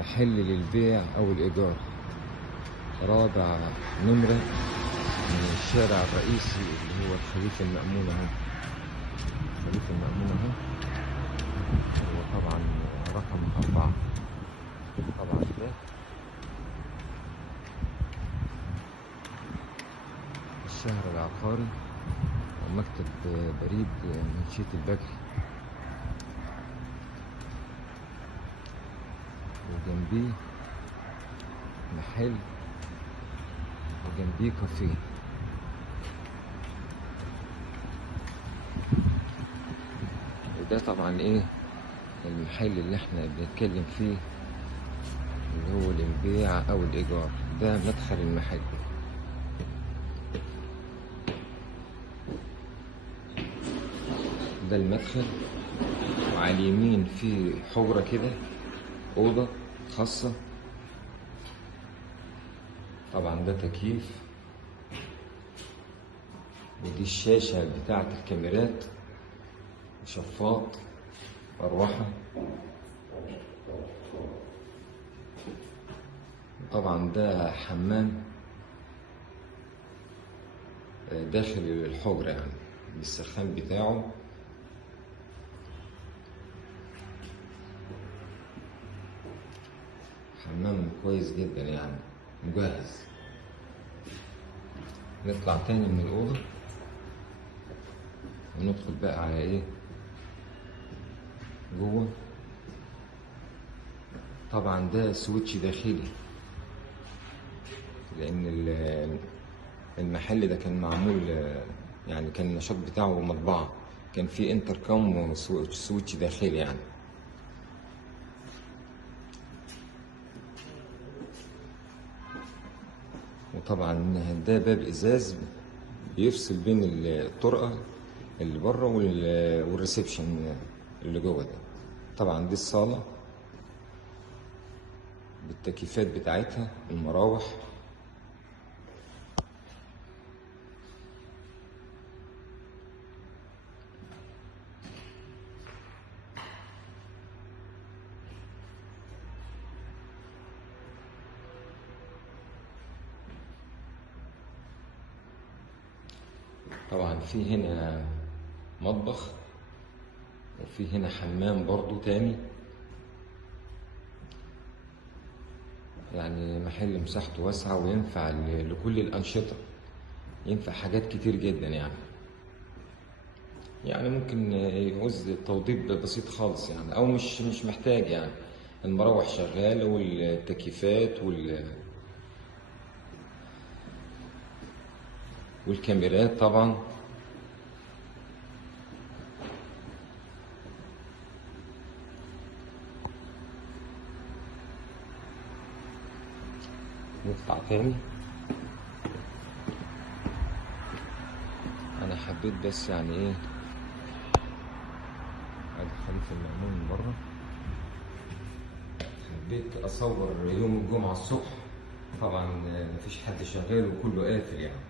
محل للبيع أو الإيجار، رابع نمرة من الشارع الرئيسي اللي هو الخليفة المأمون اهو. الخليفة المأمون اهو، هو طبعا رقم 4. طبعا ده الشهر العقاري ومكتب بريد منشية البكري، وجنبيه محل وجنبيه كافيه. وده طبعا ايه المحل اللي احنا بنتكلم فيه اللي هو للبيع او الايجار. ده مدخل المحل. ده المدخل، وعلى اليمين في حجرة كده، أوضة خاصة. طبعا ده تكييف، ودي الشاشة بتاعة الكاميرات وشفاط مروحة. طبعا ده حمام داخل الحجرة يعني بالسخان بتاعه. حمام كويس جدا يعني مجهز. نطلع تاني من الأوضة وندخل بقى على ايه جوه. طبعا ده سويتش داخلي، لأن المحل ده كان معمول يعني كان النشاط بتاعه مطبعة، كان في انتركم وسويتش داخلي يعني. وطبعا ده باب ازاز بيفصل بين الطرقة اللي بره والريسبشن اللي جوه ده. طبعا دي الصالة بالتكييفات بتاعتها، المراوح. طبعا في هنا مطبخ، وفي هنا حمام برضو تاني. يعني محل مساحته واسعة وينفع لكل الأنشطة، ينفع حاجات كتير جدا يعني ممكن يعوز توضيب بسيط خالص يعني، أو مش محتاج يعني. المراوح شغالة والتكييفات والكاميرات طبعا. نطلع تاني. انا حبيت بس يعني ايه ادي خليفة المأمون من بره. حبيت اصور يوم الجمعة الصبح، طبعا مفيش حد شغال وكله قافل يعني.